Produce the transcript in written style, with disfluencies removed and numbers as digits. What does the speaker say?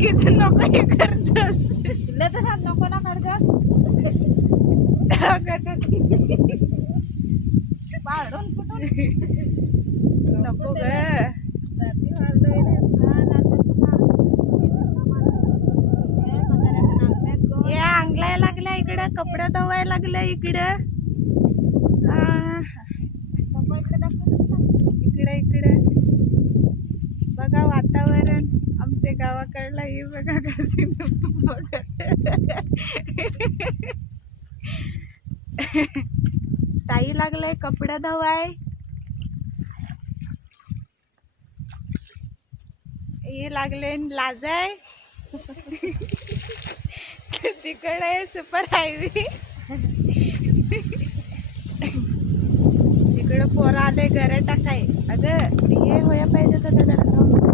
लगेच नको हे करतोस तुला तर सांग नको ना कर्ज पाडून कुठून नको ग रात्री वाढलोय रे. हा, नंतर या अंगलाय लागल्या इकडं कपडे धुवायला लागल्या इकडं इकडे इकडे बघा वातावरण आमचे गावाकडलं हे बघा कशी बघा ताई लागले कपडे धुवाय हे लागले लाजाय तिकडे सुपर हायवे तिकडे पोरं आले घर टाकाय अगं हे होया पाहिजे तर